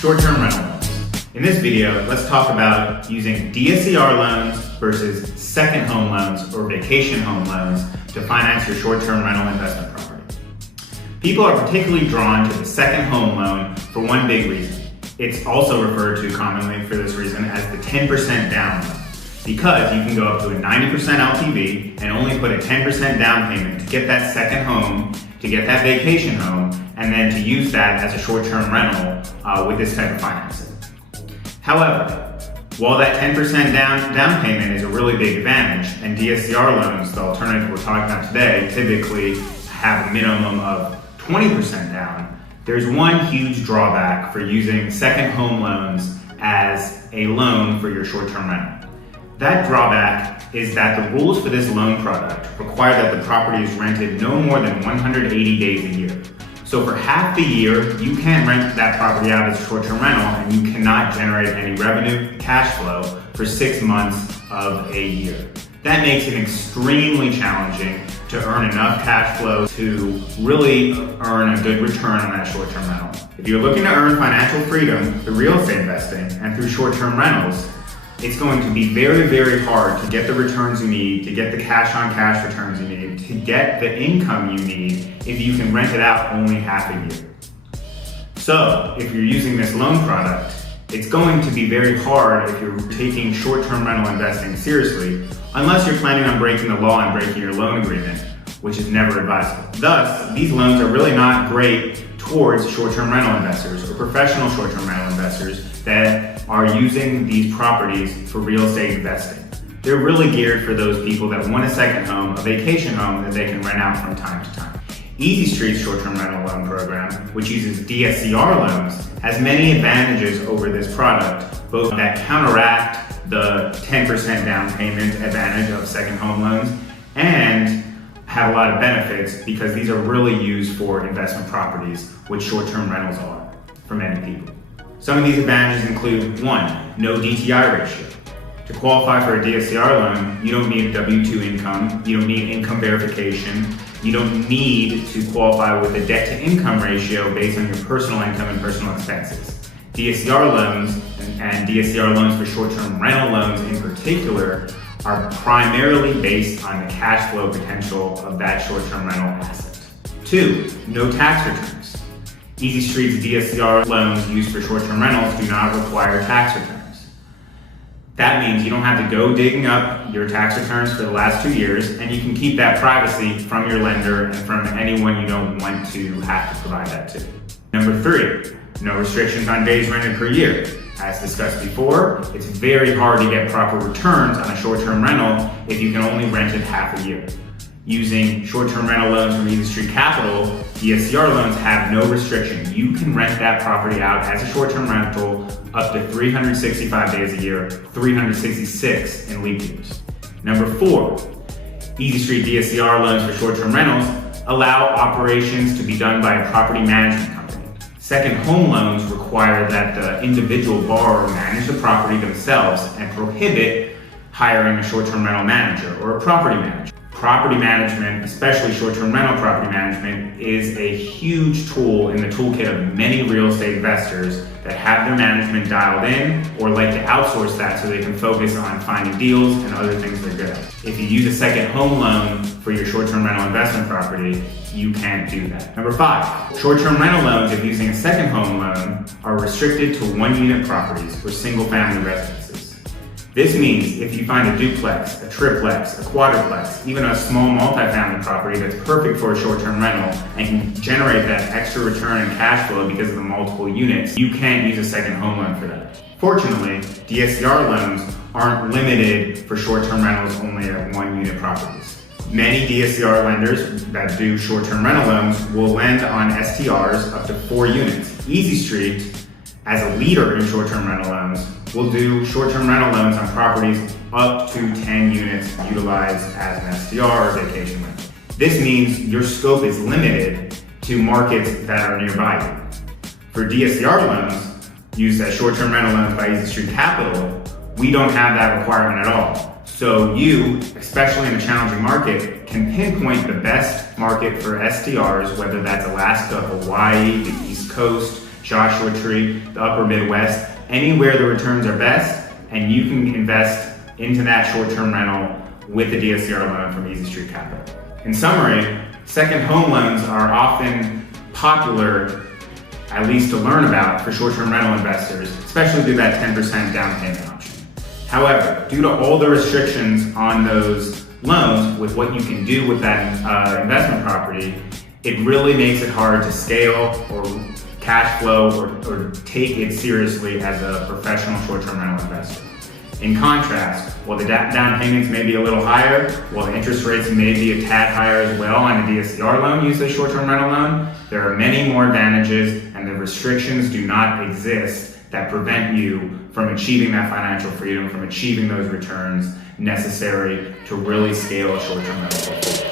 Short-term rental loans. In this video, let's talk about using DSCR loans versus second home loans or vacation home loans to finance your short-term rental investment property. People are particularly drawn to the second home loan for one big reason. It's also referred to commonly for this reason as the 10% down loan, because you can go up to a 90% LTV and only put a 10% down payment to get that second home, to get that vacation home, and then to use that as a short-term rental with this type of financing. However, while that 10% down payment is a really big advantage, and DSCR loans, the alternative we're talking about today, typically have a minimum of 20% down, there's one huge drawback for using second home loans as a loan for your short-term rental. That drawback is that the rules for this loan product require that the property is rented no more than 180 days a year. So for half the year, you can't rent that property out as a short-term rental and you cannot generate any revenue, cash flow for 6 months of a year. That makes it extremely challenging to earn enough cash flow to really earn a good return on that short-term rental. If you're looking to earn financial freedom through real estate investing and through short-term rentals, it's going to be very, very hard to get the returns you need, to get the cash-on-cash returns you need, to get the income you need if you can rent it out only half a year. So if you're using this loan product, it's going to be very hard if you're taking short-term rental investing seriously, unless you're planning on breaking the law and breaking your loan agreement, which is never advisable. Thus, these loans are really not great towards short-term rental investors or professional short-term rental investors that are using these properties for real estate investing. They're really geared for those people that want a second home, a vacation home that they can rent out from time to time. Easy Street's short-term rental loan program, which uses DSCR loans, has many advantages over this product, both that counteract the 10% down payment advantage of second home loans and have a lot of benefits because these are really used for investment properties, which short-term rentals are for many people. Some of these advantages include 1, no DTI ratio. To qualify for a DSCR loan, you don't need a W-2 income, you don't need income verification, you don't need to qualify with a debt-to-income ratio based on your personal income and personal expenses. DSCR loans and DSCR loans for short-term rental loans in particular are primarily based on the cash flow potential of that short-term rental asset. 2, no tax returns. Easy Street's DSCR loans used for short-term rentals do not require tax returns. That means you don't have to go digging up your tax returns for the last 2 years, and you can keep that privacy from your lender and from anyone you don't want to have to provide that to. Number 3, no restrictions on days rented per year. As discussed before, it's very hard to get proper returns on a short-term rental if you can only rent it half a year. Using short-term rental loans from Easy Street Capital, DSCR loans have no restriction. You can rent that property out as a short-term rental up to 365 days a year, 366 in leap years. Number 4, Easy Street DSCR loans for short-term rentals allow operations to be done by a property management company. Second home loans require that the individual borrower manage the property themselves and prohibit hiring a short-term rental manager or a property manager. Property management, especially short-term rental property management, is a huge tool in the toolkit of many real estate investors that have their management dialed in or like to outsource that so they can focus on finding deals and other things they're good at. If you use a second home loan for your short-term rental investment property, you can't do that. Number 5, short-term rental loans, if using a second home loan, are restricted to one-unit properties or single-family residences. This means if you find a duplex, a triplex, a quadruplex, even a small multifamily property that's perfect for a short-term rental and can generate that extra return and cash flow because of the multiple units, you can't use a second home loan for that. Fortunately, DSCR loans aren't limited for short-term rentals only at one-unit properties. Many DSCR lenders that do short-term rental loans will lend on STRs up to 4 units. Easy Street, as a leader in short-term rental loans, will do short-term rental loans on properties up to 10 units utilized as an STR or vacation rental. This means your scope is limited to markets that are nearby you. For DSCR loans, used as short-term rental loans by Easy Street Capital, we don't have that requirement at all. So you, especially in a challenging market, can pinpoint the best market for STRs, whether that's Alaska, Hawaii, the East Coast, Joshua Tree, the upper Midwest, anywhere the returns are best, and you can invest into that short-term rental with the DSCR loan from Easy Street Capital. In summary, second home loans are often popular, at least to learn about, for short-term rental investors, especially due to that 10% down payment option. However, due to all the restrictions on those loans with what you can do with that investment property, it really makes it hard to scale or cash flow or take it seriously as a professional short-term rental investor. In contrast, while the down payments may be a little higher, while the interest rates may be a tad higher as well on a DSCR loan used as a short-term rental loan, there are many more advantages, and the restrictions do not exist that prevent you from achieving that financial freedom, from achieving those returns necessary to really scale a short-term rental portfolio.